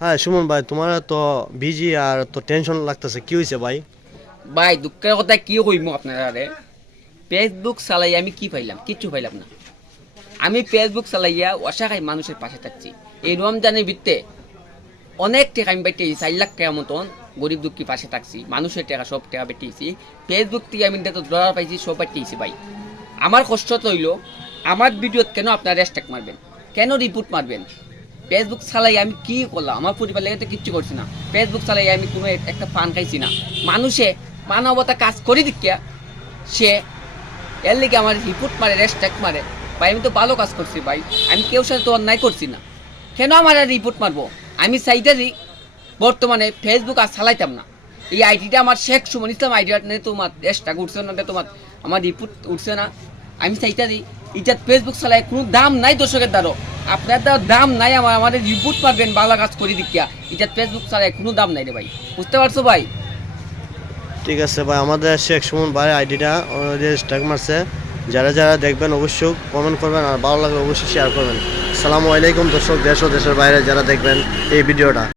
হ্যাঁ সুমন ভাই, তোমার তো বিজি আর তো টেনশন লাগতেছে, কি হয়েছে ভাই? ভাই দুঃখের কথা কি কইম আপনারা ফেসবুক চালাই আমি কি পাইলাম, কিচ্ছু পাইলাম না। আমি ফেসবুক চালাইয়া অসহায় মানুষের পাশে থাকছি। এই রমজানের ভিত্তে অনেক টাকা আমি বেটেছি, 4 লাখ টাকা মতন গরিব দুঃখী পাশে থাকছি। মানুষের টাকা সব টাকা বেটেছি, ফেসবুক থেকে আমি তো ডলার পাইছি, সব বেটেছি ভাই। আমার কষ্ট তো হইল, আমার ভিডিওত কেন আপনারা রেস্ট্যাক মারবেন, কেন রিপোর্ট মারবেন? ফেসবুক চালাই আমি কি করলাম? আমার পরিবার লেগে তো কিচ্ছু করছি না। ফেসবুক চালাই আমি কোনো একটা ফান খাইছি না। মানুষে মানবতা কাজ করি দিকিয়া সে এর লিগে আমার রিপোর্ট মারে, রেস্ট্যাক মারে। ভাই আমি তো ভালো কাজ করছি ভাই, আমি কেউ সাথে তো অন্যায় করছি না, কেন আমার আর রিপোর্ট মারবো? আমি চাইতাছি বর্তমানে ফেসবুক আর চালাইতাম না। এই আইডিটা আমার শেখ সুমন ইসলাম আইডিয়া নিয়ে তোমার রেস্ট্যাক উঠছে না, তোমার আমার রিপোর্ট উঠছে না। আমি চাইতাছি এটা ফেসবুক চালাই কোনো দাম নাই দর্শকের দ্বারও, আপনার দ্বারা দাম নাই। আমাদের রিপোর্ট পারবেন ভালো কাজ করে দিকিয়া, এটা ফেসবুক চালাই কোনো দাম নাই রে ভাই, বুঝতে পারছো ভাই? ঠিক আছে ভাই, আমাদের শেখ সুমন ভাই আইডিটা স্ট্যাক মারছে। যারা যারা দেখবেন অবশ্যই কমেন্ট করবেন, আর ভালো লাগলে অবশ্যই শেয়ার করবেন। আসসালামু আলাইকুম দর্শক, দেশ ও দেশের বাইরে যারা দেখবেন এই ভিডিওটা।